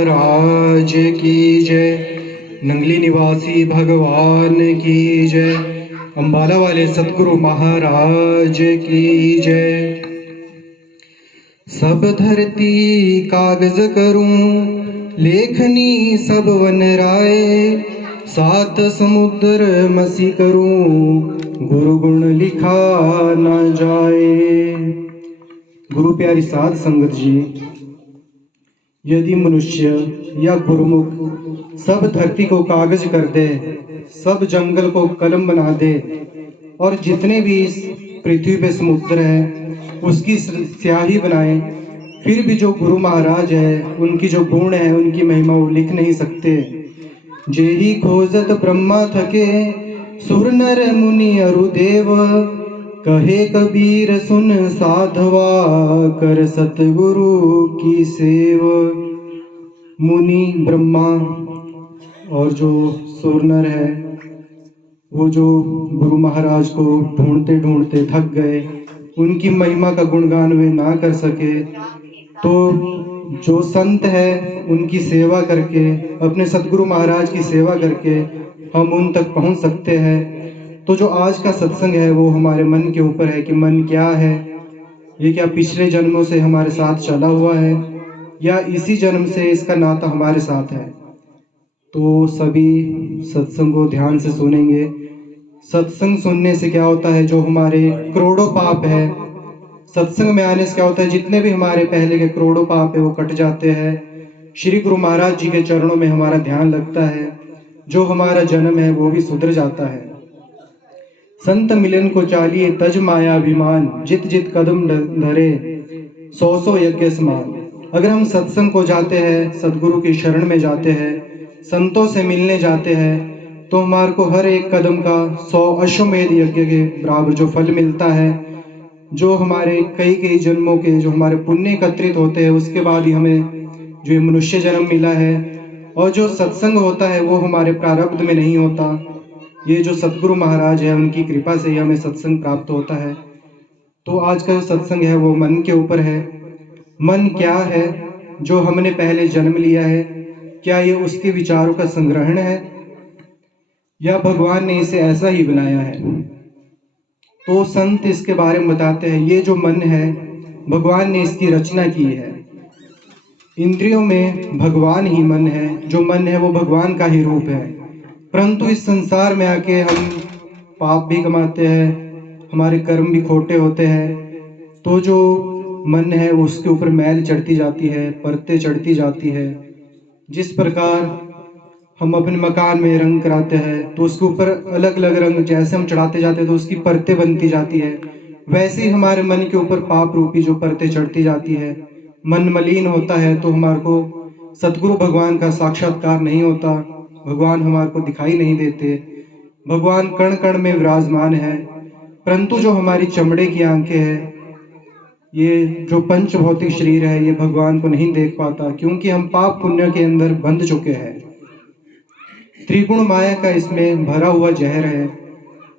महाराज की जय। नंगली निवासी भगवान की जय। अंबाला वाले सतगुरु महाराज की जय। सब धरती कागज करूं, लेखनी सब वन राय। सात समुद्र मसी करूं, गुरु गुण लिखा न जाए। गुरु प्यारी साध संगत जी, यदि मनुष्य या गुरुमुख सब धरती को कागज कर दे, सब जंगल को कलम बना दे और जितने भी इस पृथ्वी पे समुद्र है उसकी स्याही बनाए, फिर भी जो गुरु महाराज है उनकी जो गुण है उनकी महिमा वो लिख नहीं सकते। जेहि खोजत ब्रह्मा थके, सुर नर मुनि अरु देव। कहे कबीर सुन साधवा, कर सतगुरु की सेव। मुनि ब्रह्मा और जो सुर नर है वो जो गुरु महाराज को ढूंढते ढूंढते थक गए, उनकी महिमा का गुणगान वे ना कर सके, तो जो संत है उनकी सेवा करके, अपने सतगुरु महाराज की सेवा करके हम उन तक पहुंच सकते हैं। तो जो आज का सत्संग है वो हमारे मन के ऊपर है कि मन क्या है, ये क्या पिछले जन्मों से हमारे साथ चला हुआ है या इसी जन्म से इसका नाता हमारे साथ है। तो सभी सत्संग को ध्यान से सुनेंगे। सत्संग सुनने से क्या होता है, जो हमारे करोड़ों पाप है, सत्संग में आने से क्या होता है, जितने भी हमारे पहले के करोड़ों पाप है वो कट जाते हैं। श्री गुरु महाराज जी के चरणों में हमारा ध्यान लगता है, जो हमारा जन्म है वो भी सुधर जाता है। संत मिलन को चालिए तज माया अभिमान, जित जित कदम धरे सौ सौ यज्ञ समान। अगर हम सत्संग को जाते हैं, सदगुरु की शरण में जाते हैं, संतों से मिलने जाते हैं, तो हमारे को हर एक कदम का 100 अश्वमेध यज्ञ के बराबर जो फल मिलता है। जो हमारे कई कई जन्मों के जो हमारे पुण्य एकत्रित होते हैं उसके बाद ही हमें जो ये मनुष्य जन्म मिला है। और जो सत्संग होता है वो हमारे प्रारब्ध में नहीं होता, ये जो सतगुरु महाराज है उनकी कृपा से ही हमें सत्संग प्राप्त होता है। तो आज का जो सत्संग है वो मन के ऊपर है। मन क्या है, जो हमने पहले जन्म लिया है, क्या ये उसके विचारों का संग्रहण है या भगवान ने इसे ऐसा ही बनाया है। तो संत इसके बारे में बताते हैं, ये जो मन है भगवान ने इसकी रचना की है। इंद्रियों में भगवान ही मन है, जो मन है वो भगवान का ही रूप है। परंतु इस संसार में आके हम पाप भी कमाते हैं, हमारे कर्म भी खोटे होते हैं, तो जो मन है उसके ऊपर मैल चढ़ती जाती है, परतें चढ़ती जाती है। जिस प्रकार हम अपने मकान में रंग कराते हैं तो उसके ऊपर अलग अलग रंग जैसे हम चढ़ाते जाते हैं तो उसकी परतें बनती जाती है, वैसे ही हमारे मन के ऊपर पाप रूपी जो परतें चढ़ती जाती है। मन मलिन होता है तो हमारे को सतगुरु भगवान का साक्षात्कार नहीं होता, भगवान हमारे को दिखाई नहीं देते। भगवान कण कण में विराजमान है, परंतु जो हमारी चमड़े की आंखें हैं, ये जो पंच भौतिक शरीर है, ये भगवान को नहीं देख पाता, क्योंकि हम पाप पुण्य के अंदर बंध चुके हैं। त्रिगुण माया का इसमें भरा हुआ जहर है।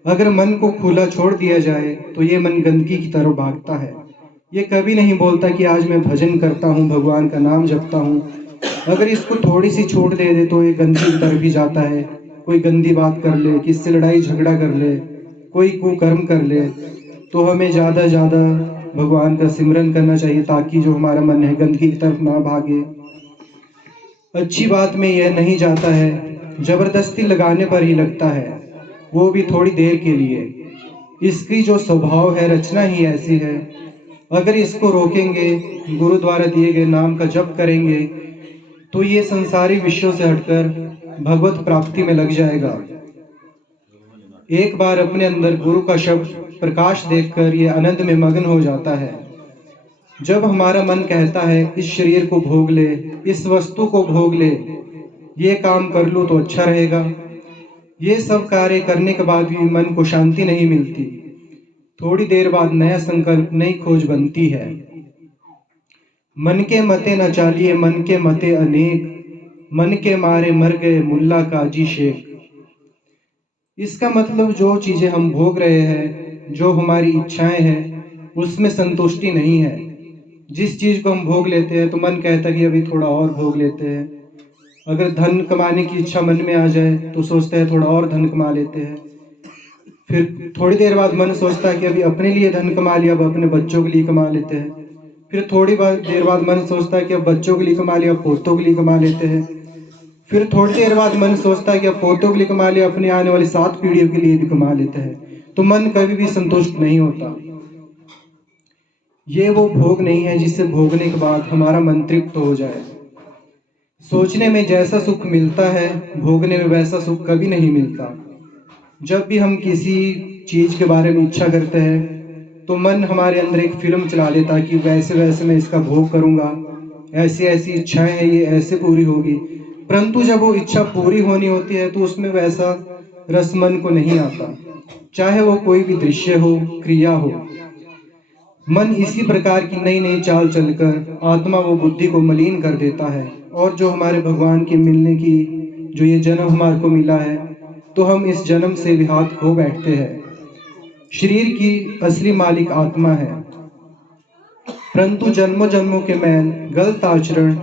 अगर मन को खुला छोड़ दिया जाए तो ये मन गंदगी की तरफ भागता है। ये कभी नहीं बोलता कि आज मैं भजन करता हूँ, भगवान का नाम जपता हूँ। अगर इसको थोड़ी सी छूट दे दे तो ये गंदगी की तरफ ही जाता है। कोई गंदी बात कर ले, किससे लड़ाई झगड़ा कर ले, कोई कुकर्म कर ले। तो हमें ज़्यादा ज़्यादा भगवान का सिमरन करना चाहिए, ताकि जो हमारा मन है गंदगी की तरफ ना भागे। अच्छी बात में यह नहीं जाता है, जबरदस्ती लगाने पर ही लगता है, वो भी थोड़ी देर के लिए। इसकी जो स्वभाव है, रचना ही ऐसी है। अगर इसको रोकेंगे, गुरु द्वारा दिए गए नाम का जप करेंगे, तो ये संसारी विषयों से हटकर भगवत प्राप्ति में लग जाएगा। एक बार अपने अंदर गुरु का शब्द प्रकाश देखकर ये आनंद में मग्न हो जाता है। जब हमारा मन कहता है इस शरीर को भोग ले, इस वस्तु को भोग ले, ये काम कर लूँ तो अच्छा रहेगा, ये सब कार्य करने के बाद भी मन को शांति नहीं मिलती। थोड़ी देर बाद नया संकल्प, नई खोज बनती है। मन के मते न चालिए, मन के मते अनेक, मन के मारे मर गए मुल्ला काजी शेख। इसका मतलब जो चीजें हम भोग रहे हैं, जो हमारी इच्छाएं हैं, उसमें संतुष्टि नहीं है। जिस चीज़ को हम भोग लेते हैं तो मन कहता है कि अभी थोड़ा और भोग लेते हैं। अगर धन कमाने की इच्छा मन में आ जाए तो सोचते हैं थोड़ा और धन कमा लेते हैं। फिर थोड़ी देर बाद मन सोचता है कि अभी अपने लिए धन कमा लिया, अब अपने बच्चों के लिए कमा लेते हैं। फिर थोड़ी देर बाद मन सोचता है कि अब बच्चों के लिए कमा लिया, अब पोतों के लिए कमा लेते हैं। फिर थोड़ी देर बाद मन सोचता है कि अब पोतों के लिए कमा लिया, अपनी आने वाली 7 पीढ़ियों के लिए भी कमा लेते हैं। तो मन कभी भी संतुष्ट नहीं होता। ये वो भोग नहीं है जिसे भोगने के बाद हमारा मन तृप्त हो जाए। सोचने में जैसा सुख मिलता है, भोगने में वैसा सुख कभी नहीं मिलता। जब भी हम किसी चीज के बारे में इच्छा करते हैं तो मन हमारे अंदर एक फिल्म चला देता है कि वैसे वैसे मैं इसका भोग करूंगा, ऐसी ऐसी इच्छाएं हैं, ये ऐसे पूरी होगी। परंतु जब वो इच्छा पूरी होनी होती है तो उसमें वैसा रस मन को नहीं आता, चाहे वो कोई भी दृश्य हो, क्रिया हो। मन इसी प्रकार की नई नई चाल चलकर आत्मा वो बुद्धि को मलिन कर देता है। और जो हमारे भगवान के मिलने की जो ये जन्म हमारे को मिला है, तो हम इस जन्म से भी हाथ खो बैठते हैं। शरीर की असली मालिक आत्मा है, परंतु जन्मों जन्मों के मैल, गलत आचरण,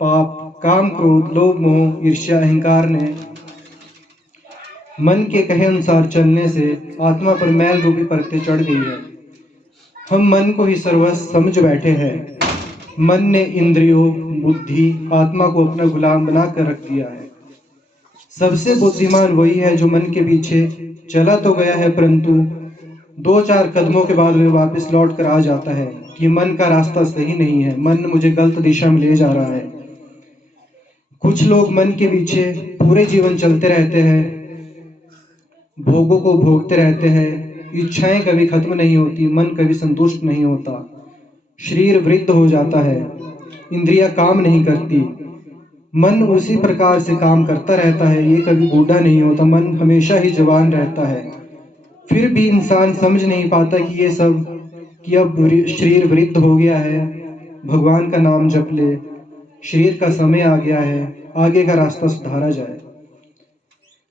पाप, काम, क्रोध, लोभ, मोह, ईर्ष्या, अहंकार ने मन के कहे अनुसार चलने से आत्मा पर मैल रूपी परतें चढ़ गई है। हम मन को ही सर्वस्व समझ बैठे हैं। मन ने इंद्रियों, बुद्धि, आत्मा को अपना गुलाम बनाकर रख दिया है। सबसे बुद्धिमान वही है जो मन के पीछे चला तो गया है, परंतु 2-4 कदमों के बाद वह वापस लौट कर आ जाता है कि मन का रास्ता सही नहीं है, मन मुझे गलत दिशा में ले जा रहा है। कुछ लोग मन के पीछे पूरे जीवन चलते रहते हैं, भोगों को भोगते रहते हैं, इच्छाएं कभी खत्म नहीं होती, मन कभी संतुष्ट नहीं होता। शरीर वृद्ध हो जाता है, इंद्रियां काम नहीं करती, मन उसी प्रकार से काम करता रहता है, ये कभी बूढ़ा नहीं होता, मन हमेशा ही जवान रहता है। फिर भी इंसान समझ नहीं पाता कि ये सब कि अब शरीर वृद्ध हो गया है, भगवान का नाम जप ले, शरीर का समय आ गया है, आगे का रास्ता सुधारा जाए।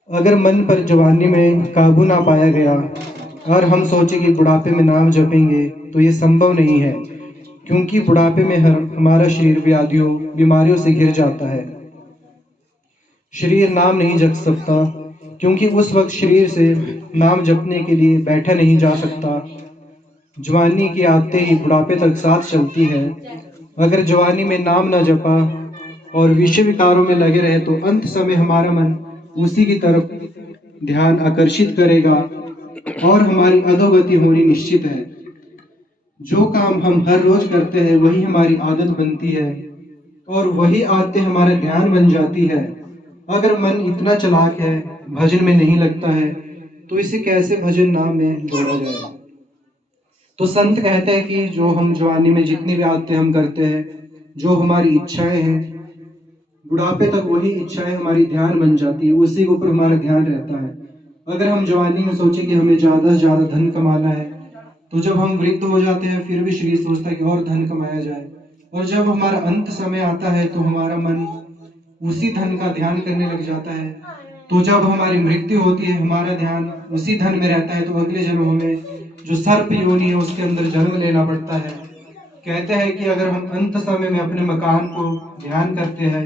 अगर मन पर जवानी में काबू ना पाया गया और हम सोचे कि बुढ़ापे में नाम जपेंगे, तो ये संभव नहीं है, क्योंकि बुढ़ापे में हमारा शरीर व्याधियों, बीमारियों से घिर जाता है। शरीर नाम नहीं जप सकता, क्योंकि उस वक्त शरीर से नाम जपने के लिए बैठा नहीं जा सकता। जवानी की आते ही बुढ़ापे तक साथ चलती है। अगर जवानी में नाम न जपा और विषय विकारों में लगे रहे तो अंत समय हमारा मन उसी की तरफ ध्यान आकर्षित करेगा और हमारी अधोगति होनी निश्चित है। जो काम हम हर रोज करते हैं वही हमारी आदत बनती है और वही आदतें हमारा ध्यान बन जाती है। अगर मन इतना चालाक है, भजन में नहीं लगता है, तो इसे कैसे भजन नाम में जोड़ा जाए। तो संत कहते हैं कि जो हम जवानी में जितनी भी आदतें हम करते हैं, जो हमारी इच्छाएं हैं, बुढ़ापे तक वही इच्छाएं हमारी ध्यान बन जाती है, उसी के ऊपर हमारा ध्यान रहता है। अगर हम जवानी में सोचे कि हमें ज्यादा से ज्यादा धन कमाना है, तो जब हम वृद्ध हो जाते हैं फिर भी शरीर सोचता है कि और धन कमाया जाए, और जब हमारा अंत समय आता है तो हमारा मन उसी धन का ध्यान करने लग जाता है। तो जब हमारी मृत्यु होती है, हमारा ध्यान उसी धन में रहता है, तो अगले जन्म में जो सर्प योनि है उसके अंदर जन्म लेना पड़ता है। कहते हैं कि अगर हम अंत समय में अपने मकान को ध्यान करते हैं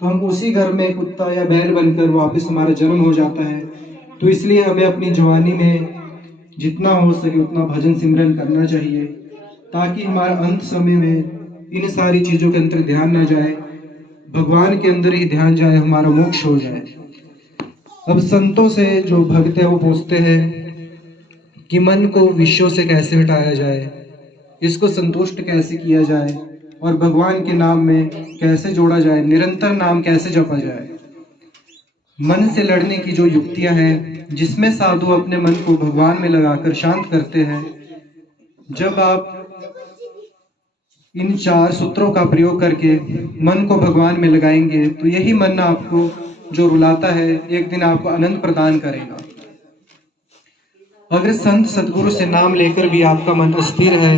तो हम उसी घर में कुत्ता या बैल बनकर वापस हमारा जन्म हो जाता है। तो इसलिए हमें अपनी जवानी में जितना हो सके उतना भजन सिमरन करना चाहिए, ताकि हमारा अंत समय में इन सारी चीजों के अंदर ध्यान न जाए, भगवान के अंदर ही ध्यान जाए, हमारा मोक्ष हो जाए। अब संतों से जो भक्त है वो पूछते हैं कि मन को विषयों से कैसे हटाया जाए, इसको संतुष्ट कैसे किया जाए और भगवान के नाम में कैसे जोड़ा जाए, निरंतर नाम कैसे जपा जाए। मन से लड़ने की जो युक्तियां हैं, जिसमें साधु अपने मन को भगवान में लगाकर शांत करते हैं। जब आप इन 4 सूत्रों का प्रयोग करके मन को भगवान में लगाएंगे तो यही मन आपको जो रुलाता है एक दिन आपको आनंद प्रदान करेगा। अगर संत सदगुरु से नाम लेकर भी आपका मन अस्थिर है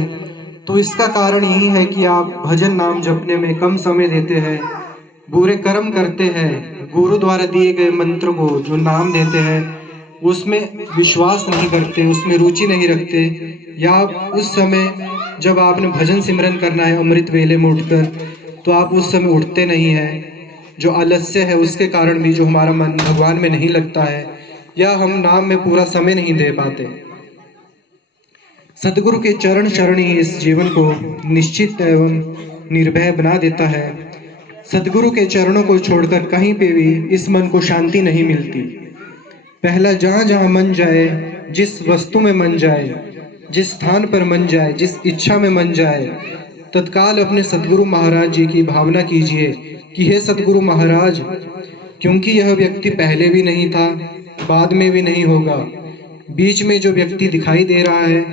तो इसका कारण यही है कि आप भजन नाम जपने में कम समय देते हैं, बुरे कर्म करते हैं, गुरु द्वारा दिए गए मंत्र को जो नाम देते हैं उसमें विश्वास नहीं करते, उसमें रुचि नहीं रखते, या आप उस समय जब आपने भजन सिमरन करना है अमृत वेले में उठकर, तो आप उस समय उठते नहीं हैं। जो आलस्य है उसके कारण भी जो हमारा मन भगवान में नहीं लगता है, या हम नाम में पूरा समय नहीं दे पाते। सदगुरु के चरण शरण ही इस जीवन को निश्चित एवं निर्भय बना देता है। सदगुरु के चरणों को छोड़कर कहीं पे भी इस मन को शांति नहीं मिलती। पहला जहाँ जहाँ मन जाए, जिस वस्तु में मन जाए, जिस स्थान पर मन जाए, जिस इच्छा में मन जाए, तत्काल अपने सदगुरु महाराज जी की भावना कीजिए कि हे सदगुरु महाराज, क्योंकि यह व्यक्ति पहले भी नहीं था, बाद में भी नहीं होगा। बीच में जो व्यक्ति दिखाई दे रहा है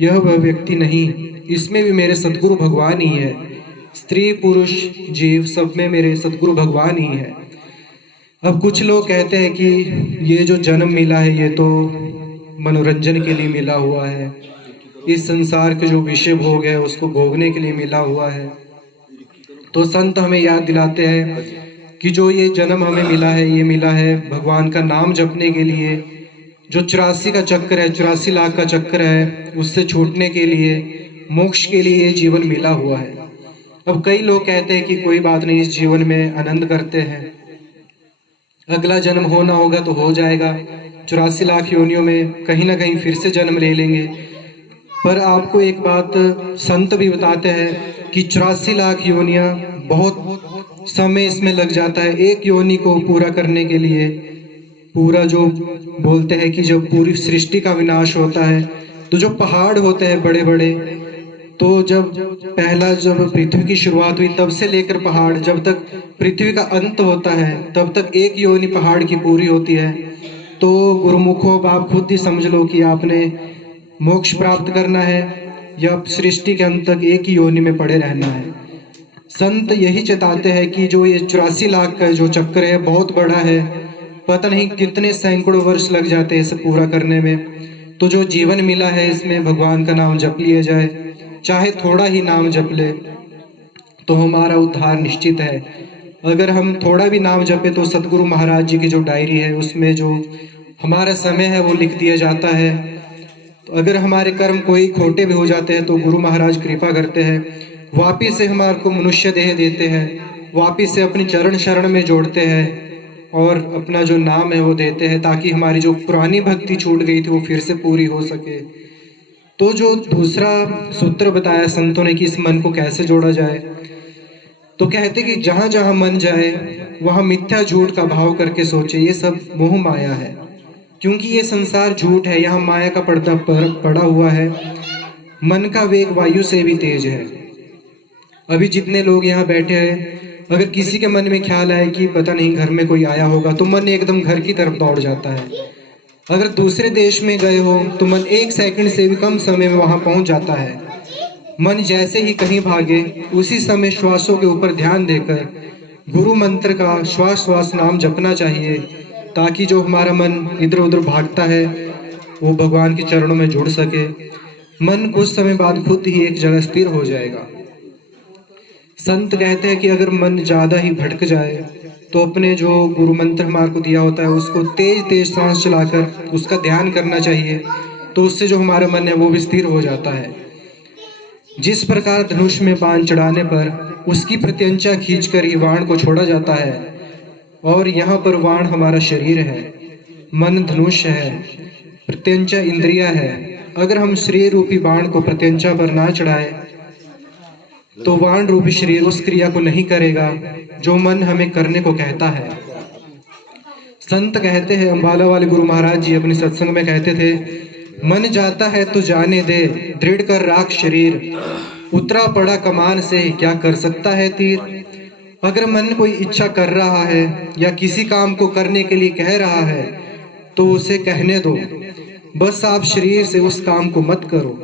यह वह व्यक्ति नहीं, इसमें भी मेरे सदगुरु भगवान ही है। स्त्री पुरुष जीव सब में मेरे सदगुरु भगवान ही है। अब कुछ लोग कहते हैं कि ये जो जन्म मिला है ये तो मनोरंजन के लिए मिला हुआ है, इस संसार के जो विषय भोग है उसको भोगने के लिए मिला हुआ है। तो संत हमें याद दिलाते हैं कि जो ये जन्म हमें मिला है, ये मिला है भगवान का नाम जपने के लिए। जो 84 का चक्कर है, 84 लाख का चक्कर है, उससे छूटने के लिए, मोक्ष के लिए ये जीवन मिला हुआ है। अब कई लोग कहते हैं कि कोई बात नहीं, इस जीवन में आनंद करते हैं, अगला जन्म होना होगा तो हो जाएगा, 84 लाख योनियों में कहीं ना कहीं फिर से जन्म ले लेंगे। पर आपको एक बात संत भी बताते हैं कि 84 लाख योनियां बहुत समय इसमें लग जाता है एक योनि को पूरा करने के लिए। पूरा जो बोलते हैं कि जब पूरी सृष्टि का विनाश होता है तो जो पहाड़ होते हैं बड़े बड़े, तो जब पृथ्वी की शुरुआत हुई तब से लेकर पहाड़ जब तक पृथ्वी का अंत होता है तब तक एक योनि पहाड़ की पूरी होती है। तो गुरुमुखो, अब आप खुद ही समझ लो कि आपने मोक्ष प्राप्त करना है या सृष्टि के अंत तक एक ही योनि में पड़े रहना है। संत यही चेताते हैं कि जो ये 84 लाख का जो चक्कर है बहुत बड़ा है, पता नहीं कितने सैकड़ों वर्ष लग जाते हैं इसे पूरा करने में। तो जो जीवन मिला है इसमें भगवान का नाम जप लिया जाए, चाहे थोड़ा ही नाम जप ले तो हमारा उद्धार निश्चित है। अगर हम थोड़ा भी नाम जपे तो सतगुरु महाराज जी की जो डायरी है उसमें जो हमारा समय है वो लिख दिया जाता है। तो अगर हमारे कर्म कोई खोटे भी हो जाते हैं तो गुरु महाराज कृपा करते हैं, वापिस से हमारे को मनुष्य देह देते हैं, वापिस से अपनी चरण शरण में जोड़ते हैं और अपना जो नाम है वो देते हैं, ताकि हमारी जो पुरानी भक्ति छूट गई थी वो फिर से पूरी हो सके। तो जो दूसरा सूत्र बताया संतों ने कि इस मन को कैसे जोड़ा जाए, तो कहते कि जहाँ जहाँ मन जाए वहाँ मिथ्या झूठ का भाव करके सोचे, ये सब मोह माया है। क्योंकि ये संसार झूठ है, यहाँ माया का पर्दा पड़ा हुआ है। मन का वेग वायु से भी तेज है। अभी जितने लोग यहाँ बैठे हैं, अगर किसी के मन में ख्याल आए कि पता नहीं घर में कोई आया होगा तो मन एकदम घर की तरफ दौड़ जाता है। अगर दूसरे देश में गए हो तो मन 1 सेकंड से भी कम समय में वहां पहुंच जाता है। मन जैसे ही कहीं भागे उसी समय श्वासों के ऊपर ध्यान देकर गुरु मंत्र का श्वास श्वास नाम जपना चाहिए, ताकि जो हमारा मन इधर उधर भागता है वो भगवान के चरणों में जुड़ सके। मन कुछ समय बाद खुद ही एक जगह स्थिर हो जाएगा। संत कहते हैं कि अगर मन ज़्यादा ही भटक जाए तो अपने जो गुरु मंत्र हमारे को दिया होता है उसको तेज तेज सांस चलाकर उसका ध्यान करना चाहिए, तो उससे जो हमारा मन है वो भी स्थिर हो जाता है। जिस प्रकार धनुष में बाण चढ़ाने पर उसकी प्रत्यंचा खींचकर ही बाण को छोड़ा जाता है, और यहाँ पर बाण हमारा शरीर है, मन धनुष है, प्रत्यंचा इंद्रिया है। अगर हम शरीर रूपी बाण को प्रत्यंचा पर ना चढ़ाए तो बाण रूपी शरीर उस क्रिया को नहीं करेगा जो मन हमें करने को कहता है। संत कहते हैं, अम्बाला वाले गुरु महाराज जी अपने सत्संग में कहते थे, मन जाता है तो जाने दे, दृढ़ कर राख शरीर, उतरा पड़ा कमान से क्या कर सकता है तीर। अगर मन कोई इच्छा कर रहा है या किसी काम को करने के लिए कह रहा है तो उसे कहने दो, बस आप शरीर से उस काम को मत करो,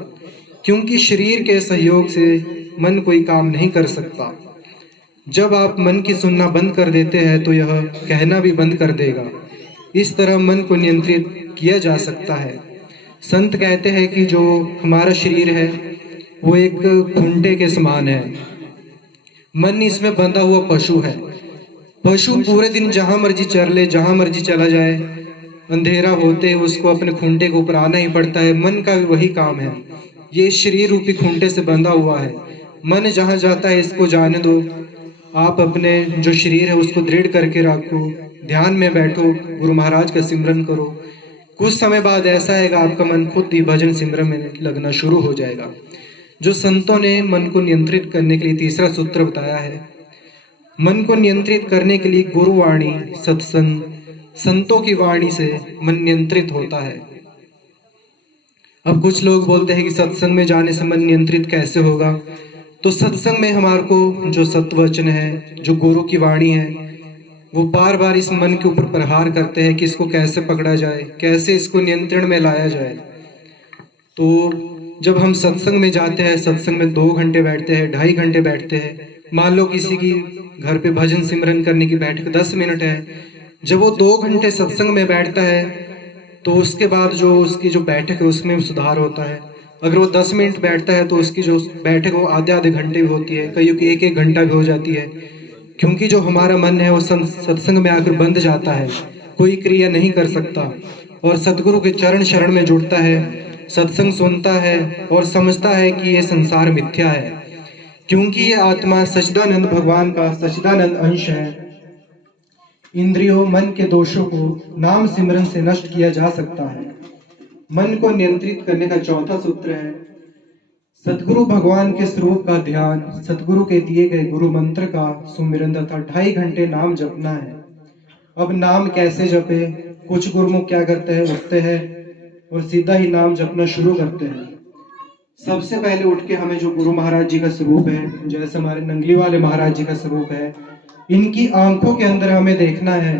क्योंकि शरीर के सहयोग से मन कोई काम नहीं कर सकता। जब आप मन की सुनना बंद कर देते हैं तो यह कहना भी बंद कर देगा। इस तरह मन को नियंत्रित किया जा सकता है। संत कहते हैं कि जो हमारा शरीर है वो एक खूंटे के समान है, मन इसमें बंधा हुआ पशु है। पशु पूरे दिन जहाँ मर्जी चर ले, जहाँ मर्जी चला जाए, अंधेरा होते उसको अपने खूंटे के ऊपर आना ही पड़ता है। मन का भी वही काम है। ये शरीर रूपी खूंटे से बंधा हुआ है। मन जहाँ जाता है इसको जाने दो। आप अपने जो शरीर है उसको दृढ़ करके रखो, ध्यान में बैठो, गुरु महाराज का सिमरन करो। कुछ समय बाद ऐसा आएगा आपका मन खुद ही भजन सिमरन में लगना शुरू हो जाएगा। जो संतों ने मन को नियंत्रित करने के लिए तीसरा सूत्र बताया है, मन को नियंत्रित करने के लिए गुरुवाणी, सत्संग, संतों की वाणी से मन नियंत्रित होता है। अब कुछ लोग बोलते हैं कि सत्संग में जाने से मन नियंत्रित कैसे होगा? तो सत्संग में हमारे को जो सत्वचन है, जो गुरु की वाणी है, वो बार बार इस मन के ऊपर प्रहार करते हैं कि इसको कैसे पकड़ा जाए, कैसे इसको नियंत्रण में लाया जाए। तो जब हम सत्संग में जाते हैं, सत्संग में 2 घंटे बैठते हैं, 2.5 घंटे बैठते हैं, मान लो किसी की घर पे भजन सिमरन करने की बैठक 10 मिनट है, जब वो 2 घंटे सत्संग में बैठता है तो उसके बाद जो उसकी जो बैठक है उसमें सुधार होता है। अगर वो 10 मिनट बैठता है तो उसकी जो बैठक वो आधे घंटे भी होती है, कईयों की 1-1 घंटा भी हो जाती है। क्योंकि जो हमारा मन है वो सत्संग में आकर बंध जाता है, कोई क्रिया नहीं कर सकता और सतगुरु के चरण शरण में जुड़ता है, सत्संग सुनता है और समझता है कि ये संसार मिथ्या है, क्योंकि ये आत्मा सच्चिदानंद भगवान का सच्चिदानंद अंश है। इंद्रियों, मन के दोषों को नाम सिमरन से नष्ट किया जा सकता है। मन को नियंत्रित करने का चौथा सूत्र है सतगुरु भगवान के स्वरूप का ध्यान, सतगुरु के दिए गए गुरु मंत्र का सुमिरन तथा 2.5 घंटे नाम जपना है। अब नाम कैसे जपे? कुछ गुरुमुख क्या करते हैं, उठते हैं और सीधा ही नाम जपना शुरू करते हैं। सबसे पहले उठ के हमें जो गुरु महाराज जी का स्वरूप है, जैसे हमारे नंगली वाले महाराज जी का स्वरूप है, इनकी आंखों के अंदर हमें देखना है,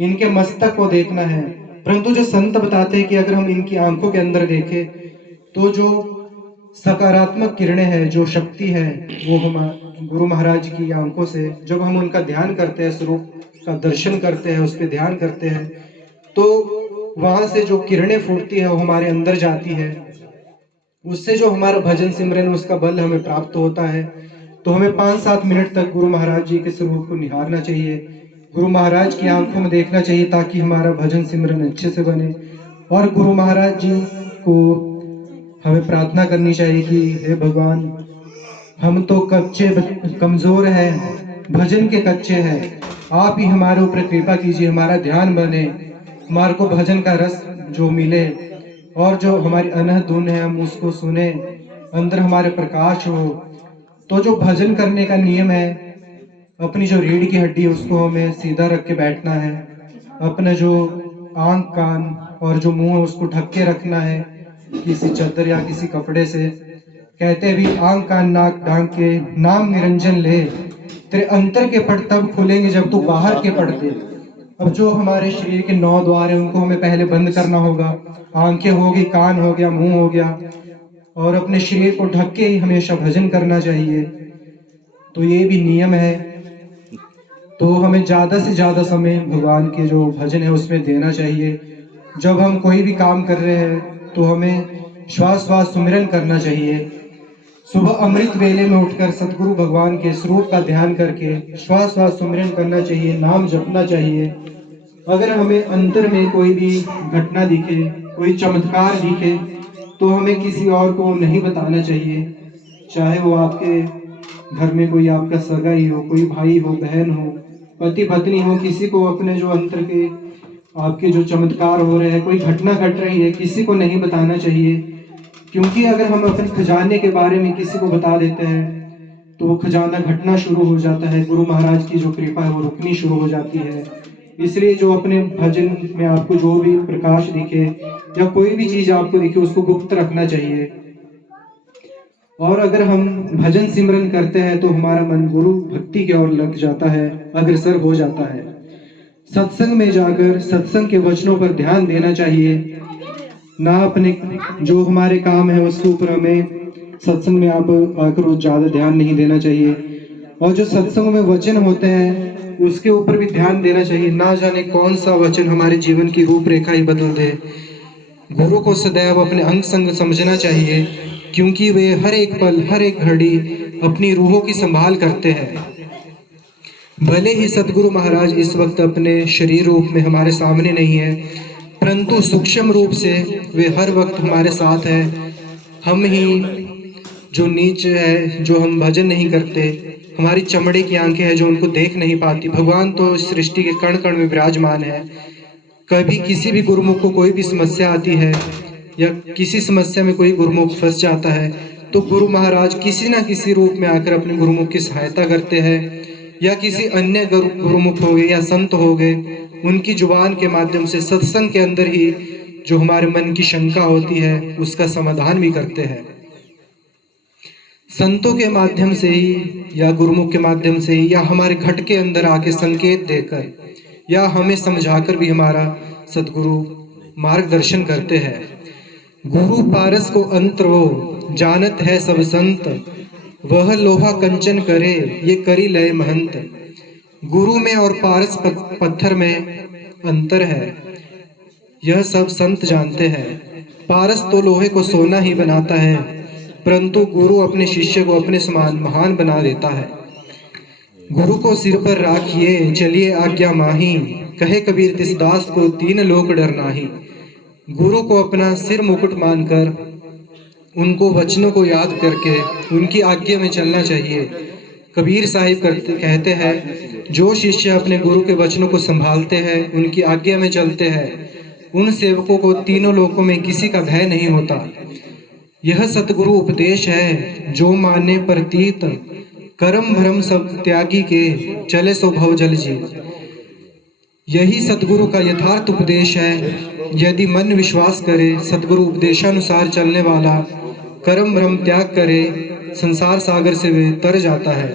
इनके मस्तक को देखना है। परंतु जो संत बताते हैं कि अगर हम इनकी आंखों के अंदर देखें तो जो सकारात्मक किरणें हैं, जो शक्ति है, वो हम गुरु महाराज की आंखों से जब हम उनका ध्यान करते हैं, स्वरूप का दर्शन करते हैं, उस पर ध्यान करते हैं, तो वहां से जो किरणें फूटती है वो हमारे अंदर जाती है। उससे जो हमारा भजन सिमरन उसका बल हमें प्राप्त होता है। तो हमें 5-7 मिनट तक गुरु महाराज जी के स्वरूप को निहारना चाहिए, गुरु महाराज की आंखों में देखना चाहिए, ताकि हमारा भजन सिमरन अच्छे से बने। और गुरु महाराज जी को हमें प्रार्थना करनी चाहिए कि हे भगवान, हम तो कच्चे कमजोर हैं, भजन के कच्चे हैं, आप ही हमारे ऊपर कृपा कीजिए, हमारा ध्यान बने, हमारे को भजन का रस जो मिले और जो हमारी अनह धुन है हम उसको सुने, अंदर हमारे प्रकाश हो। तो जो भजन करने का नियम है, अपनी जो रीढ़ की हड्डी है उसको हमें सीधा रख के बैठना है, अपना जो आंख, कान और जो मुंह है उसको ढक के रखना है किसी चादर या किसी कपड़े से। कहते भी आंख, कान, नाक ढांक के नाम निरंजन ले, तेरे अंतर के पट तब खुलेंगे जब तू बाहर के पट दे। अब जो हमारे शरीर के 9 द्वार है उनको हमें पहले बंद करना होगा, आंखें होगी, कान हो गया, मुंह हो गया, और अपने शरीर को ढक के ही हमेशा भजन करना चाहिए। तो ये भी नियम है। तो हमें ज्यादा से ज्यादा समय भगवान के जो भजन है उसमें देना चाहिए। जब हम कोई भी काम कर रहे हैं तो हमें श्वास श्वास सुमिरन करना चाहिए। सुबह अमृत वेले में उठकर सतगुरु भगवान के स्वरूप का ध्यान करके श्वास श्वास सुमिरन करना चाहिए, नाम जपना चाहिए। अगर हमें अंतर में कोई भी घटना दिखे, कोई चमत्कार दिखे, तो हमें किसी और को नहीं बताना चाहिए, चाहे वो आपके घर में कोई आपका सगा ही हो, कोई भाई हो, बहन हो, पति पत्नी हो, किसी को अपने जो अंतर के आपके जो चमत्कार हो रहे हैं, कोई घटना घट रही है, किसी को नहीं बताना चाहिए। क्योंकि अगर हम अपने खजाने के बारे में किसी को बता देते हैं तो वो खजाना घटना शुरू हो जाता है, गुरु महाराज की जो कृपा है वो रुकनी शुरू हो जाती है। इसलिए जो अपने भजन में आपको जो भी प्रकाश दिखे या कोई भी चीज आपको दिखे उसको गुप्त रखना चाहिए। और अगर हम भजन सिमरन करते हैं तो हमारा मन गुरु भक्ति की ओर लग जाता है, अग्रसर हो जाता है। सत्संग में जाकर सत्संग के वचनों पर ध्यान देना चाहिए, ना अपने जो हमारे काम है उसके ऊपर हमें सत्संग में आप आकर ज्यादा ध्यान नहीं देना चाहिए। और जो सत्संग में वचन होते हैं उसके ऊपर भी ध्यान देना चाहिए, ना जाने कौन सा वचन हमारे जीवन की रूपरेखा ही बदल दे। गुरु को सदैव अपने अंग संग समझना चाहिए, क्योंकि वे हर एक पल, हर एक घड़ी अपनी रूहों की संभाल करते हैं। भले ही सतगुरु महाराज इस वक्त अपने शरीर रूप में हमारे सामने नहीं है, परंतु सूक्ष्म रूप से वे हर वक्त हमारे साथ है, हम ही जो नीच है, जो हम भजन नहीं करते, हमारी चमड़े की आंखें हैं जो उनको देख नहीं पाती। भगवान तो इस सृष्टि के कण कण में विराजमान है। कभी किसी भी गुरुमुख को कोई भी समस्या आती है या किसी समस्या में कोई गुरुमुख फंस जाता है तो गुरु महाराज किसी ना किसी रूप में आकर अपने गुरुमुख की सहायता करते हैं, या किसी अन्य गुरुमुख हो गए या संत हो गए, उनकी जुबान के माध्यम से सत्संग के अंदर ही जो हमारे मन की शंका होती है उसका समाधान भी करते हैं। संतों के माध्यम से ही या गुरुमुख के माध्यम से ही या हमारे घट के अंदर आके संकेत देकर या हमें समझाकर भी हमारा सदगुरु मार्गदर्शन करते हैं। गुरु पारस को अंतर वो जानत है सब संत, वह लोहा कंचन करे ये करी लय महंत। गुरु में और पारस पत्थर में अंतर है, यह सब संत जानते हैं। पारस तो लोहे को सोना ही बनाता है, परंतु गुरु अपने शिष्य को अपने समान महान बना देता है। गुरु को सिर पर राखिए चलिए आज्ञा माही, कहे कबीर तिस दास को तीन लोक डर नाही। गुरु को अपना सिर मुकुट मानकर उनको वचनों को याद करके उनकी आज्ञा में चलना चाहिए। कबीर साहिब कहते हैं, जो शिष्य अपने गुरु के वचनों को संभालते हैं, उनकी आज्ञा में चलते हैं, उन सेवकों को तीनों लोकों में किसी का भय नहीं होता। यह सतगुरु उपदेश है जो माने प्रतीत, कर्म भ्रम सब त्यागी के चले सो भव जल जी। यही सतगुरु का यथार्थ उपदेश है। यदि मन विश्वास करे, सतगुरु उपदेशानुसार चलने वाला कर्म भ्रम त्याग करे, संसार सागर से वे तर जाता है।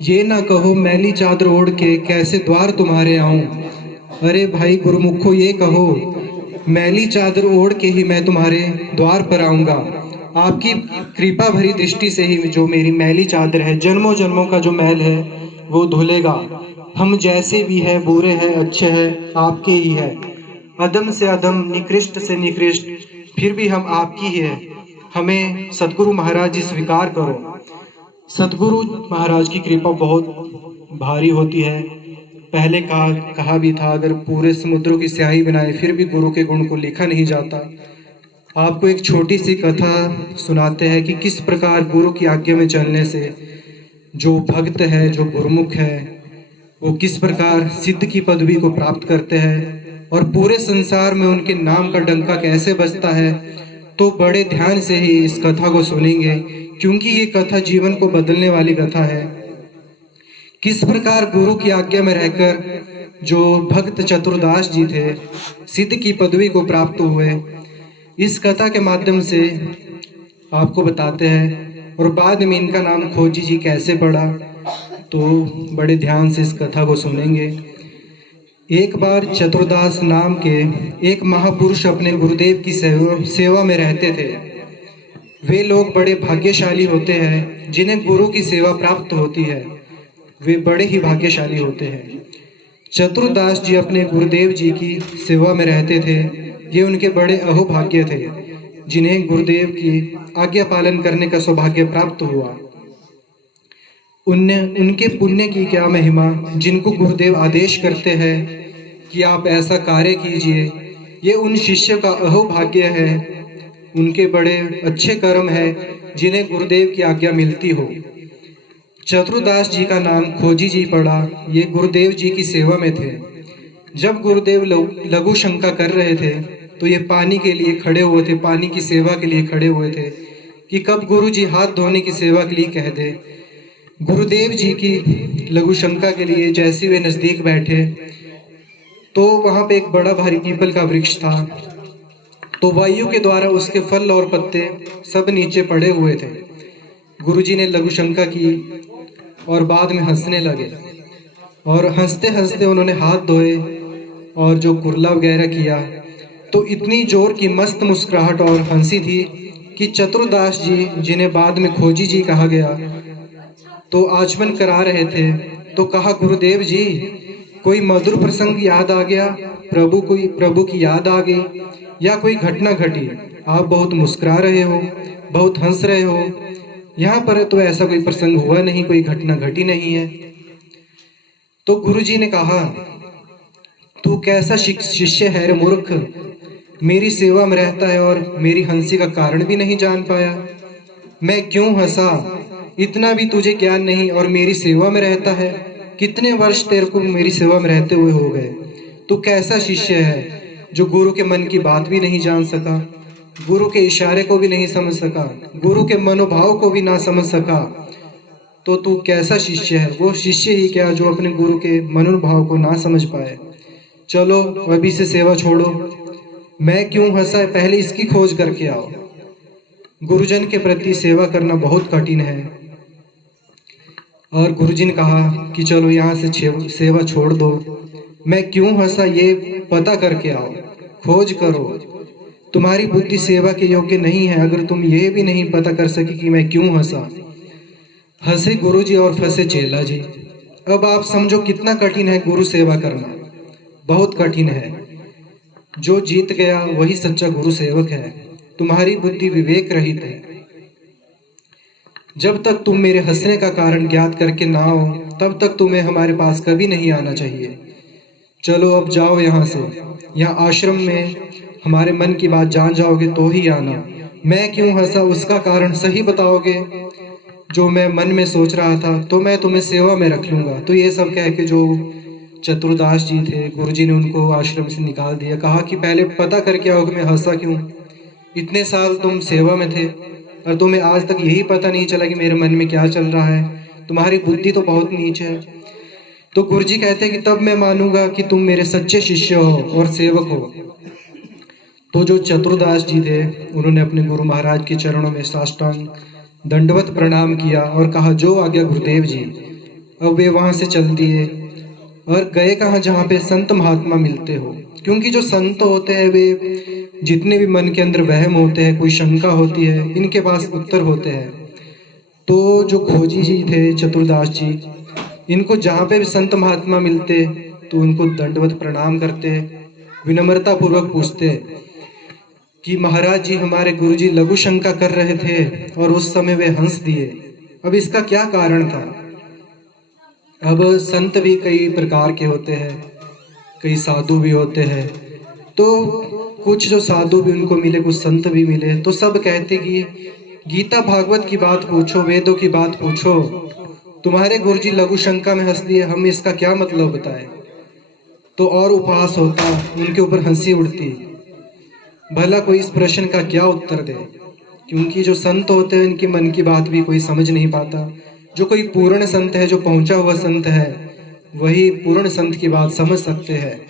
ये ना कहो मैली चादर ओढ़ के कैसे द्वार तुम्हारे आऊं। अरे भाई गुरुमुखो ये कहो, मैली चादर ओढ़ के ही मैं तुम्हारे द्वार पर आऊंगा। आपकी कृपा भरी दृष्टि से ही जो मेरी मैली चादर है, जन्मों जन्मों का जो मैल है वो धुलेगा। हम जैसे भी है, बुरे हैं अच्छे हैं, आपके ही है। अधम से अधम, निकृष्ट से निकृष्ट, फिर भी हम आपकी ही है। हमें सतगुरु महाराज जी स्वीकार करो। सतगुरु महाराज की कृपा बहुत भारी होती है। पहले कहा भी था, अगर पूरे समुद्रों की स्याही बनाए फिर भी गुरु के गुण को लिखा नहीं जाता। आपको एक छोटी सी कथा सुनाते हैं कि किस प्रकार गुरु की आज्ञा में चलने से जो भक्त है, जो गुरुमुख है, वो किस प्रकार सिद्ध की पदवी को प्राप्त करते हैं और पूरे संसार में उनके नाम का डंका कैसे बजता है। तो बड़े ध्यान से ही इस कथा को सुनेंगे, क्योंकि ये कथा जीवन को बदलने वाली कथा है। किस प्रकार गुरु की आज्ञा में रहकर जो भक्त चतुरदास जी थे, सिद्ध की पदवी को प्राप्त हुए, इस कथा के माध्यम से आपको बताते हैं। और बाद में इनका नाम खोजी जी कैसे पड़ा, तो बड़े ध्यान से इस कथा को सुनेंगे। एक बार चतुरदास नाम के एक महापुरुष अपने गुरुदेव की सेवा में रहते थे। वे लोग बड़े भाग्यशाली होते हैं जिन्हें गुरु की सेवा प्राप्त होती है, वे बड़े ही भाग्यशाली होते हैं। चतुरदास जी अपने गुरुदेव जी की सेवा में रहते थे। ये उनके बड़े अहोभाग्य थे जिन्हें गुरुदेव की आज्ञा पालन करने का सौभाग्य प्राप्त हुआ। उनके पुण्य की क्या महिमा, जिनको गुरुदेव आदेश करते हैं कि आप ऐसा कार्य कीजिए, ये उन शिष्य का अहोभाग्य है। उनके बड़े अच्छे कर्म है जिन्हें गुरुदेव की आज्ञा मिलती हो। चतुरदास जी का नाम खोजी जी पड़ा। ये गुरुदेव जी की सेवा में थे। जब गुरुदेव लघु शंका कर रहे थे तो ये पानी के लिए खड़े हुए थे, पानी की सेवा के लिए खड़े हुए थे कि कब गुरु जी हाथ धोने की सेवा के लिए कह दे। गुरुदेव जी की लघु शंका के लिए जैसे वे नजदीक बैठे तो वहां पे एक बड़ा भारी पीपल का वृक्ष था। तो वायु के द्वारा उसके फल और पत्ते सब नीचे पड़े हुए थे। गुरुजी ने लघु शंका की और बाद में हंसने लगे, और हंसते हंसते उन्होंने हाथ धोए और जो कुरला वगैरह किया तो इतनी जोर की मस्त मुस्कुराहट और हंसी थी कि चतुरदास जी, जिन्हें बाद में खोजी जी कहा गया, तो आचमन करा रहे थे। तो कहा, गुरुदेव जी कोई मधुर प्रसंग याद आ गया, प्रभु की याद आ गई, या कोई घटना घटी? आप बहुत मुस्कुरा रहे हो, बहुत हंस रहे हो। यहाँ पर तो ऐसा कोई प्रसंग हुआ नहीं, कोई घटना घटी नहीं है। तो गुरुजी ने कहा, तू कैसा शिष्य है रे मूर्ख, मेरी सेवा में रहता है और मेरी हंसी का कारण भी नहीं जान पाया। मैं क्यों हंसा? इतना भी तुझे ज्ञान नहीं और मेरी सेवा में रहता है। कितने वर्ष तेरे को मेरी सेवा में रहते हुए हो गए। तू कैसा शिष्य है जो गुरु के मन की बात भी नहीं जान सका, गुरु के इशारे को भी नहीं समझ सका, गुरु के मनोभाव को भी ना समझ सका। तो तू कैसा शिष्य है? वो शिष्य ही क्या जो अपने गुरु के मनोभाव को ना समझ पाए। चलो अभी से सेवा छोड़ो। मैं क्यों हंसा, पहले इसकी खोज करके आओ। गुरुजन के प्रति सेवा करना बहुत कठिन है। और गुरुजी ने कहा कि चलो यहाँ से सेवा छोड़ दो। मैं क्यों हंसा ये पता करके आओ, खोज करो। तुम्हारी बुद्धि सेवा के योग्य नहीं है अगर तुम ये भी नहीं पता कर सके कि मैं क्यों हंसा। हंसे गुरुजी और फंसे चेला जी। अब आप समझो कितना कठिन है गुरु सेवा करना, बहुत कठिन है। जो जीत गया वही सच्चा गुरु सेवक है। तुम्हारी बुद्धि विवेक रहित है। जब तक तुम मेरे हंसने का कारण ज्ञात करके ना हो तब तक तुम्हें हमारे पास कभी नहीं आना चाहिए। चलो अब जाओ यहाँ से। यहाँ आश्रम में हमारे मन की बात जान जाओगे तो ही आना। मैं क्यों हंसा उसका कारण सही बताओगे जो मैं मन में सोच रहा था तो मैं तुम्हें सेवा में रख लूंगा। तो ये सब कह के जो चतुर्दास जी थे, गुरुजी ने उनको आश्रम से निकाल दिया। कहा कि पहले पता करके आओ कि मैं हंसा क्यों। इतने साल तुम सेवा में थे और तुम्हें आज तक यही पता नहीं चला कि मेरे मन में क्या चल रहा है। तुम्हारी बुद्धि तो बहुत नीच है। तो गुरुजी कहते हैं कि तब मैं मानूंगा कि तुम मेरे सच्चे शिष्य हो और सेवक हो। तो जो चतुर्दास जी थे उन्होंने अपने गुरु महाराज के चरणों में साष्टांग दंडवत प्रणाम किया और कहा जो आज्ञा गुरुदेव जी। अब वे वहां से चल दिए और गए कहाँ, जहाँ पे संत महात्मा मिलते हो। क्योंकि जो संत होते हैं वे जितने भी मन के अंदर वहम होते हैं, कोई शंका होती है, इनके पास उत्तर होते हैं। तो जो खोजी जी थे चतुर्दास जी, इनको जहाँ पे भी संत महात्मा मिलते तो उनको दंडवत प्रणाम करते, विनम्रता पूर्वक पूछते कि महाराज जी हमारे गुरुजी लघु शंका कर रहे थे और उस समय वे हंस दिए, अब इसका क्या कारण था। अब संत भी कई प्रकार के होते हैं, कई साधु भी होते हैं। तो कुछ जो साधु भी उनको मिले, कुछ संत भी मिले, तो सब कहते कि गीता भागवत की बात पूछो, वेदों की बात पूछो। तुम्हारे गुरुजी लघु शंका में हंस दिए, हम इसका क्या मतलब बताएं। तो और उपहास होता, उनके ऊपर हंसी उड़ती। भला कोई इस प्रश्न का क्या उत्तर दे। क्योंकि जो संत होते हैं इनकी मन की बात भी कोई समझ नहीं पाता। जो कोई पूर्ण संत है, जो पहुंचा हुआ संत है, वही पूर्ण संत की बात समझ सकते हैं।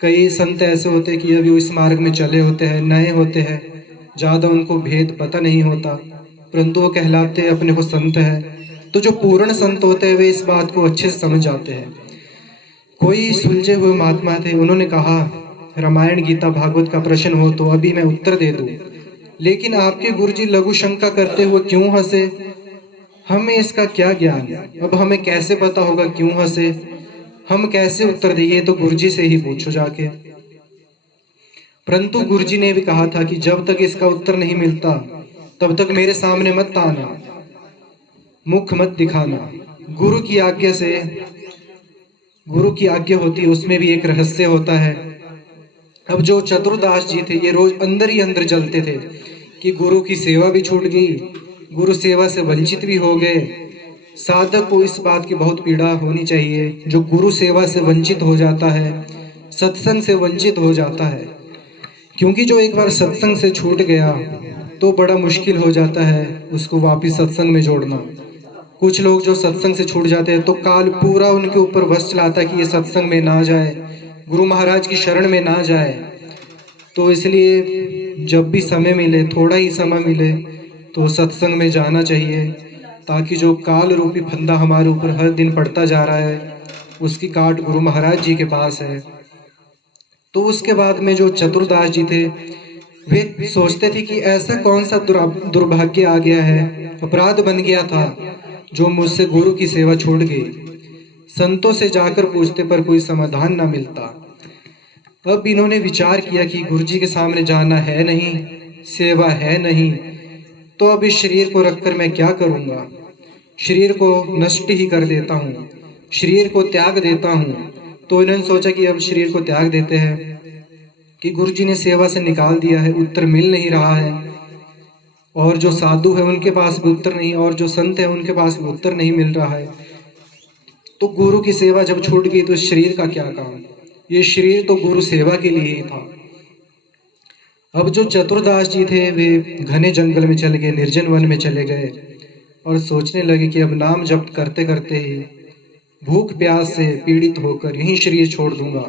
कई संत ऐसे होते हैं कि अभी इस मार्ग में चले होते हैं, नए होते हैं, ज़्यादा उनको भेद पता नहीं होता, परंतु वो कहलाते हैं अपने को संत है। तो जो पूर्ण संत होते हैं वे इस बात को अच्छे से समझ जाते हैं। कोई सुलझे हुए महात्मा थे, उन्होंने कहा रामायण गीता भागवत का प्रश्न हो तो अभी मैं उत्तर दे दूं, लेकिन आपके गुरुजी लघु शंका करते हुए क्यों हंसे, हमें इसका क्या ज्ञान। अब हमें कैसे पता होगा क्यों हंसे, हम कैसे उत्तर देंगे। तो गुरुजी से ही पूछो जाके। परंतु गुरुजी ने भी कहा था कि जब तक इसका उत्तर नहीं मिलता तब तक मेरे सामने मत आना, मुख मत दिखाना। गुरु की आज्ञा से, गुरु की आज्ञा होती है, उसमें भी एक रहस्य होता है। अब जो चतुर्दास जी थे ये रोज अंदर ही अंदर जलते थे कि गुरु की सेवा भी छूट गई, गुरु सेवा से वंचित भी हो गए। साधक को इस बात की बहुत पीड़ा होनी चाहिए जो गुरु सेवा से वंचित हो जाता है, सत्संग से वंचित हो जाता है। क्योंकि जो एक बार सत्संग से छूट गया तो बड़ा मुश्किल हो जाता है उसको वापिस सत्संग में जोड़ना। कुछ लोग जो सत्संग से छूट जाते हैं तो काल पूरा उनके ऊपर वश चलाता है कि ये सत्संग में ना जाए, गुरु महाराज की शरण में ना जाए। तो इसलिए जब भी समय मिले, थोड़ा ही समय मिले, तो सत्संग में जाना चाहिए, ताकि जो काल रूपी फंदा हमारे ऊपर हर दिन पड़ता जा रहा है उसकी काट गुरु महाराज जी के पास है। तो उसके बाद में जो चतुर्दास जी थे वे सोचते थे कि ऐसा कौन सा दुर्भाग्य आ गया है, अपराध बन गया था जो मुझसे गुरु की सेवा छूट गई। संतों से जाकर पूछते पर कोई समाधान ना मिलता। अब इन्होंने विचार किया कि गुरुजी के सामने जाना है नहीं, सेवा है नहीं, तो अब इस शरीर को रखकर मैं क्या करूंगा। शरीर को नष्ट ही कर देता हूँ, शरीर को त्याग देता हूँ। तो इन्होंने सोचा कि अब शरीर को त्याग देते हैं। कि गुरु जी ने सेवा से निकाल दिया है, उत्तर मिल नहीं रहा है, और जो साधु है उनके पास भी उत्तर नहीं, और जो संत है उनके पास भी उत्तर नहीं मिल रहा है। तो गुरु की सेवा जब छूट गई तो इस शरीर का क्या काम? ये शरीर तो गुरु सेवा के लिए ही था। अब जो चतुरदास जी थे वे घने जंगल में चले गए, निर्जन वन में चले गए और सोचने लगे कि अब नाम जप करते करते ही भूख प्यास से पीड़ित होकर यहीं शरीर छोड़ दूंगा।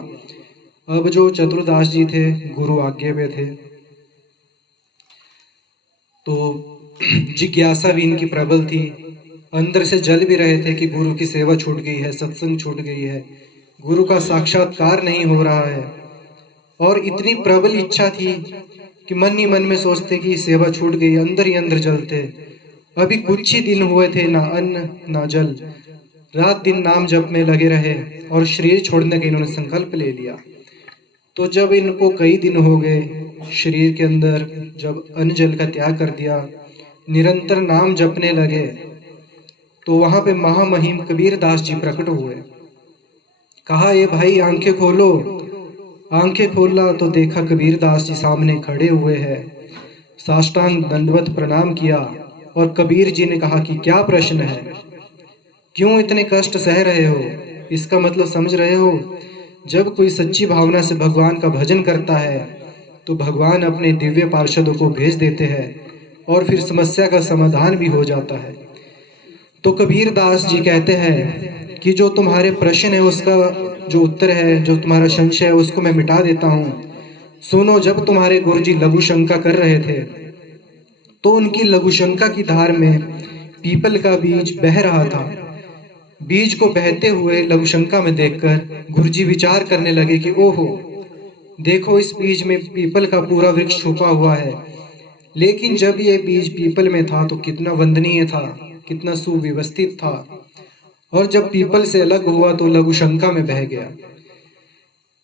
अब जो चतुरदास जी थे गुरु आज्ञा पे थे, तो जिज्ञासा भी इनकी प्रबल थी, अंदर से जल भी रहे थे कि गुरु की सेवा छूट गई है, सत्संग छूट गई है, गुरु का साक्षात्कार नहीं हो रहा है। और इतनी प्रबल इच्छा थी कि मन ही मन में सोचते कि सेवा छूट गई, अंदर ही अंदर जलते। अभी कुछ ही दिन हुए थे, ना अन्न ना जल, रात दिन नाम जप में लगे रहे और शरीर छोड़ने का इन्होंने संकल्प ले लिया। तो जब इनको कई दिन हो गए शरीर के अंदर, जब अन्न जल का त्याग कर दिया, निरंतर नाम जपने लगे, तो वहां पे महामहिम कबीर दास जी प्रकट हुए। कहा, ये भाई आंखें खोलो। आंखें खोला तो देखा कबीर दास जी सामने खड़े हुए हैं। साष्टांग दंडवत प्रणाम किया और कबीर जी ने कहा कि क्या प्रश्न है, क्यों इतने कष्ट सह रहे हो? इसका मतलब समझ रहे हो? जब कोई सच्ची भावना से भगवान का भजन करता है तो भगवान अपने दिव्य पार्षदों को भेज देते हैं और फिर समस्या का समाधान भी हो जाता है। तो कबीर दास जी कहते हैं कि जो तुम्हारे प्रश्न है उसका जो उत्तर है, जो तुम्हारा संशय है उसको मैं मिटा देता हूँ। सुनो, जब तुम्हारे गुरु जी लघु शंका कर रहे थे तो उनकी लघु शंका की धार में पीपल का बीज बह रहा था। बीज को बहते हुए लघु शंका में देखकर गुरुजी विचार करने लगे कि ओहो, देखो इस बीज में पीपल का पूरा वृक्ष छुपा हुआ है। लेकिन जब ये बीज पीपल में था तो कितना वंदनीय था, कितना सुव्यवस्थित था, और जब पीपल से अलग हुआ तो लघु शंका में बह गया।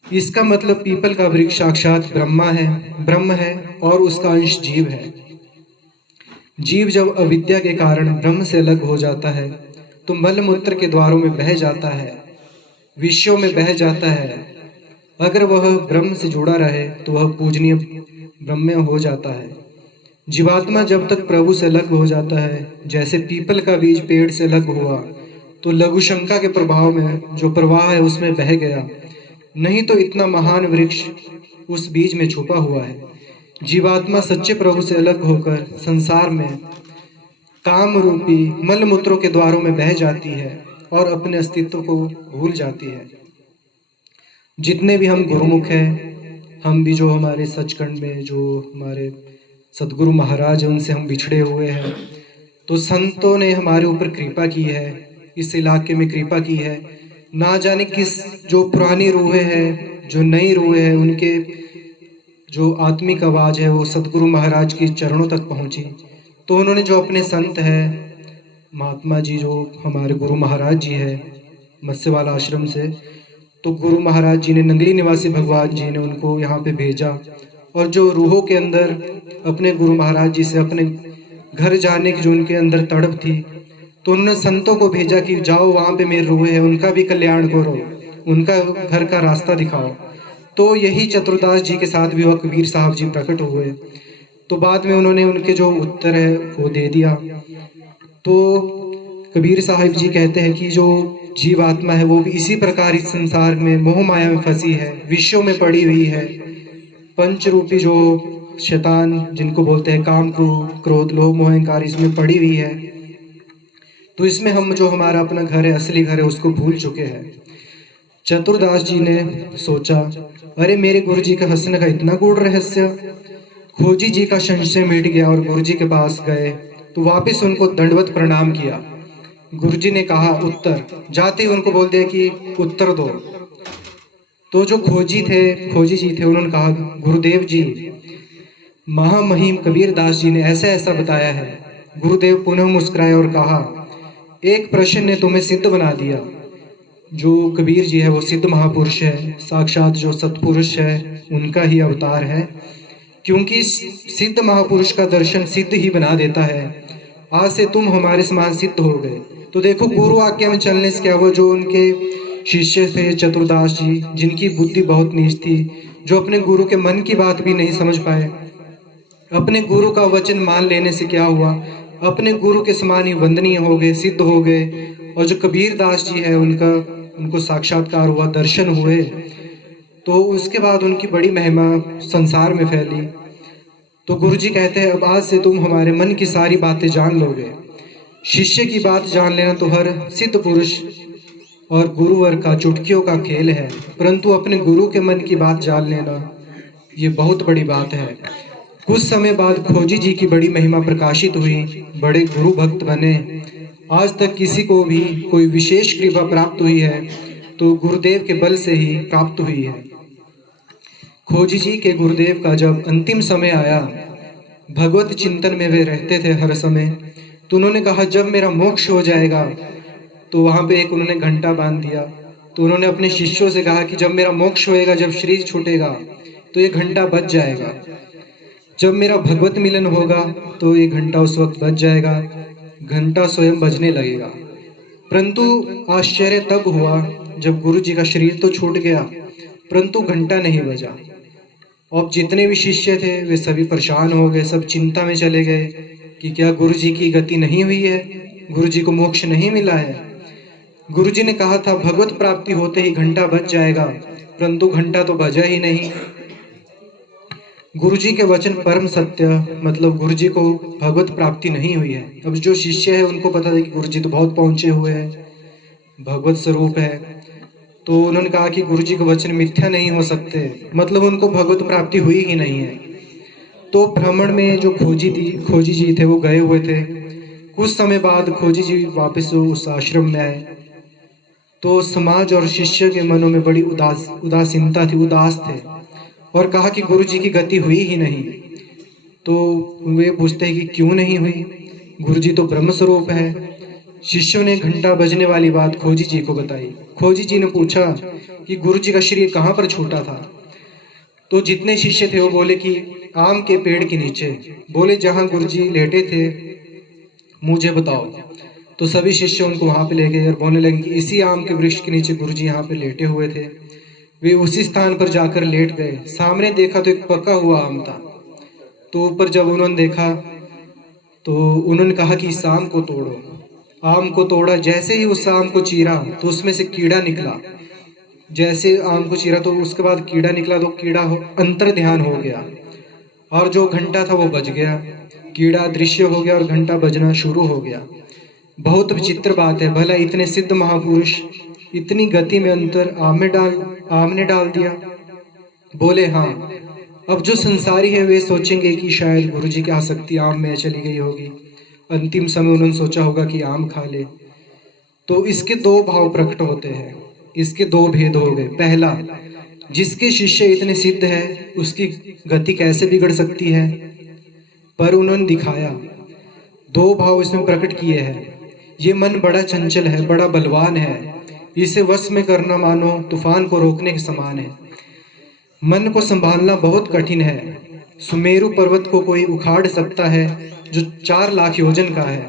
इसका मतलब पीपल का वृक्ष साक्षात ब्रह्म है और उसका अंश जीव है। जीव जब अविद्या के कारण ब्रह्म से अलग हो जाता है तो मल मूत्र के द्वारों में बह जाता है, विषयों में बह जाता है। अगर वह ब्रह्म से जुड़ा रहे तो वह पूजनीय ब्रह्म हो जाता है। जीवात्मा जब तक प्रभु से अलग हो जाता है, जैसे पीपल का बीज पेड़ से अलग हुआ तो लघु शंका के प्रभाव में जो प्रवाह है उसमें बह गया, नहीं तो इतना महान वृक्ष उस बीज में छुपा हुआ है। जीवात्मा सच्चे प्रभु से अलग होकर संसार में काम रूपी मल मूत्रों के द्वारों में बह जाती है और अपने अस्तित्व को भूल जाती है। जितने भी हम गुरुमुख हैं, हम भी जो हमारे सचखंड में जो हमारे सदगुरु महाराज हैं उनसे हम बिछड़े हुए हैं, तो संतों ने हमारे ऊपर कृपा की है, इस इलाके में कृपा की है। ना जाने किस जो पुरानी रूहें हैं, जो नई रूहें हैं, उनके जो आत्मिक आवाज़ है वो सदगुरु महाराज की चरणों तक पहुंची। तो उन्होंने जो अपने संत हैं, महात्मा जी जो हमारे गुरु महाराज जी है मत्स्यवाला आश्रम से, तो गुरु महाराज जी ने, नंगली निवासी भगवान जी ने उनको यहाँ पे भेजा। और जो रूहों के अंदर अपने गुरु महाराज जी से अपने घर जाने की जो उनके अंदर तड़प थी, तो उन्होंने संतों को भेजा कि जाओ वहाँ पे मेरी रूह है, उनका भी कल्याण करो, उनका घर का रास्ता दिखाओ। तो यही चतुरदास जी के साथ भी वह कबीर साहब जी प्रकट हुए। तो बाद में उन्होंने उनके जो उत्तर है वो दे दिया। तो कबीर साहब जी कहते हैं कि जो जीवात्मा है वो भी इसी प्रकार इस संसार में मोह माया में फंसी है, विषयों में पड़ी हुई है। पंच रूपी जो शैतान जिनको बोलते हैं काम, क्रोध, लोभ, मोह, अहंकार, इसमें पड़ी हुई है। तो इसमें हम जो हमारा अपना घर है, असली घर है, उसको भूल चुके हैं। चतुरदास जी ने सोचा, अरे मेरे गुरु जी का हंसने का इतना गूढ़ रहस्य। खोजी जी का संशय मिट गया और गुरु जी के पास गए तो वापस उनको दंडवत प्रणाम किया। गुरु जी ने कहा उत्तर, जाते ही उनको बोल दिया कि उत्तर दो। तो जो खोजी जी थे, उन्होंने कहा, गुरुदेव जी, महामहिम कबीर दास जी ने ऐसा ऐसा बताया है। गुरुदेव पुनः मुस्कुराए और कहा, एक प्रश्न ने तुम्हें सिद्ध बना दिया। जो कबीर जी है वो सिद्ध महापुरुष है, साक्षात जो सतपुरुष है उनका ही अवतार है, क्योंकि सिद्ध महापुरुष का दर्शन सिद्ध ही बना देता है। आज से तुम हमारे समान सिद्ध हो गए। तो देखो, गुरु आज्ञा में चलने से क्या हुआ, जो उनके शिष्य थे चतुरदास जी, जिनकी बुद्धि बहुत नीच थी, जो अपने गुरु के मन की बात भी नहीं समझ पाए। अपने गुरु का वचन मान लेने से क्या हुआ, अपने गुरु के समान ही वंदनीय हो गए, सिद्ध हो गए। और जो कबीर दास जी है उनको साक्षात्कार हुआ, दर्शन हुए। तो उसके बाद उनकी बड़ी महिमा संसार में फैली। तो गुरु जी कहते हैं, अब आज से तुम हमारे मन की सारी बातें जान लोगे। शिष्य की बात जान लेना तो हर सिद्ध पुरुष और गुरुवर का चुटकियों का खेल है, परंतु अपने गुरु के मन की बात जान लेना ये बहुत बड़ी बात है। कुछ समय बाद खोजी जी की बड़ी महिमा प्रकाशित हुई, बड़े गुरु भक्त बने। आज तक किसी को भी कोई विशेष कृपा प्राप्त हुई है तो गुरुदेव के बल से ही प्राप्त हुई है। खोजी जी के गुरुदेव का जब अंतिम समय आया, भगवत चिंतन में वे रहते थे हर समय, तो उन्होंने कहा जब मेरा मोक्ष हो जाएगा, तो वहां पे एक उन्होंने घंटा बांध दिया। तो उन्होंने अपने शिष्यों से कहा कि जब मेरा मोक्ष होएगा, जब शरीर छूटेगा, तो ये घंटा बज जाएगा। जब मेरा भगवत मिलन होगा तो ये घंटा उस वक्त बज जाएगा, घंटा स्वयं बजने लगेगा। परंतु आश्चर्य तब हुआ जब गुरु जी का शरीर तो छूट गया, परंतु घंटा नहीं बजा। अब जितने भी शिष्य थे वे सभी परेशान हो गए, सब चिंता में चले गए कि क्या गुरु जी की गति नहीं हुई है, गुरु जी को मोक्ष नहीं मिला है। गुरु जी ने कहा था भगवत प्राप्ति होते ही घंटा बज जाएगा, परंतु घंटा तो बजा ही नहीं। गुरु जी के वचन परम सत्य, मतलब गुरु जी को भगवत प्राप्ति नहीं हुई है। अब जो शिष्य है उनको पता है कि गुरु जी तो बहुत पहुंचे हुए हैं, भगवत स्वरूप है, तो उन्होंने कहा कि गुरु जी के वचन मिथ्या नहीं हो सकते, मतलब उनको भगवत प्राप्ति हुई ही नहीं है। तो भ्रमण में जो खोजी जी थे वो गए हुए थे। कुछ समय बाद खोजी जी वापस उस आश्रम में आए, तो समाज और शिष्य के मनों में बड़ी उदासीनता थी, उदास थे, और कहा कि गुरु जी की गति हुई ही नहीं। तो वे पूछते हैं कि क्यों नहीं हुई, गुरु जी तो ब्रह्म स्वरूप है। शिष्यों ने घंटा बजने वाली बात खोजी जी को बताई। खोजी जी ने पूछा कि गुरु जी का शरीर कहाँ पर छूटा था। तो जितने शिष्य थे वो बोले कि आम के पेड़ के नीचे। बोले जहाँ गुरु जी लेटे थे मुझे बताओ। तो सभी शिष्य उनको वहां पे ले गए और बोलने लगे कि इसी आम के वृक्ष के नीचे गुरु जी यहाँ पे लेटे हुए थे। वे उसी स्थान पर जाकर लेट गए। सामने देखा तो एक पका हुआ आम था। तो ऊपर जब उन्होंने देखा तो उन्होंने कहा कि इस आम को तोड़ो। आम को तोड़ा, जैसे ही उस आम को चीरा तो उसमें से कीड़ा निकला। जैसे आम को चीरा तो उसके बाद कीड़ा निकला, तो कीड़ा अंतर ध्यान हो गया और जो घंटा था वो बज गया। कीड़ा दृश्य हो गया और घंटा बजना शुरू हो गया। बहुत विचित्र बात है, भला इतने सिद्ध महापुरुष इतनी गति में अंतर आम ने डाल दिया। बोले हाँ, अब जो संसारी है वे सोचेंगे कि शायद गुरु जी की आसक्ति आम में चली गई होगी, अंतिम समय उन्होंने सोचा होगा कि आम खा ले। तो इसके दो भाव प्रकट होते हैं, इसके दो भेद हो गए। पहला, जिसके शिष्य इतने सिद्ध है उसकी गति कैसे बिगड़ सकती है, पर उन्होंने दिखाया। दो भाव इसमें प्रकट किए हैं। ये मन बड़ा चंचल है, बड़ा बलवान है, इसे वश में करना मानो तूफान को रोकने के समान है। मन को संभालना बहुत कठिन है। सुमेरु पर्वत को कोई उखाड़ सकता है जो 4 लाख योजन का है,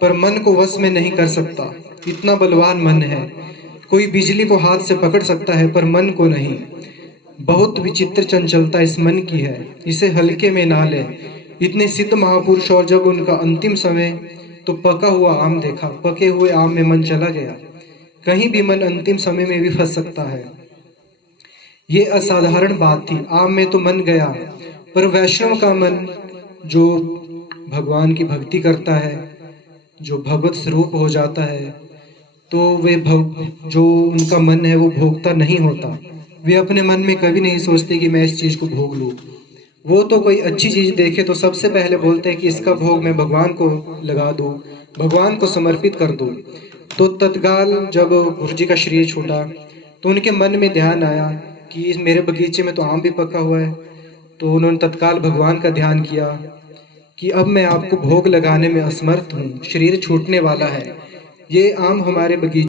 पर मन को वश में नहीं कर सकता, इतना बलवान मन है। कोई बिजली को हाथ से पकड़ सकता है पर मन को नहीं। बहुत विचित्र चंचलता इस मन की है, इसे हल्के में ना ले। इतने सिद्ध महापुरुष, और जब उनका अंतिम समय तो पका हुआ आम देखा, पके हुए आम में मन चला गया। कहीं भी मन अंतिम समय में भी फंस सकता है, ये असाधारण बात थी। आम में तो मन गया, पर वैष्णव का मन जो भगवान की भक्ति करता है, जो भगवत स्वरूप हो जाता है, तो वे जो उनका मन है वो भोगता नहीं होता। वे अपने मन में कभी नहीं सोचते कि मैं इस चीज को भोग लूं। वो तो कोई अच्छी चीज देखे तो सबसे पहले बोलते हैं कि इसका भोग मैं भगवान को लगा दूं, भगवान को समर्पित कर दूं। तो तत्काल जब गुरु जी का शरीर छूटा तो उनके मन में ध्यान आया कि इस मेरे बगीचे में तो आम भी पका हुआ है। तो उन्होंने तत्काल भगवान का ध्यान किया कि अब मैं आपको भोग लगाने में असमर्थ हूँ, शरीर छूटने वाला है, ये आम हमारे बगीचे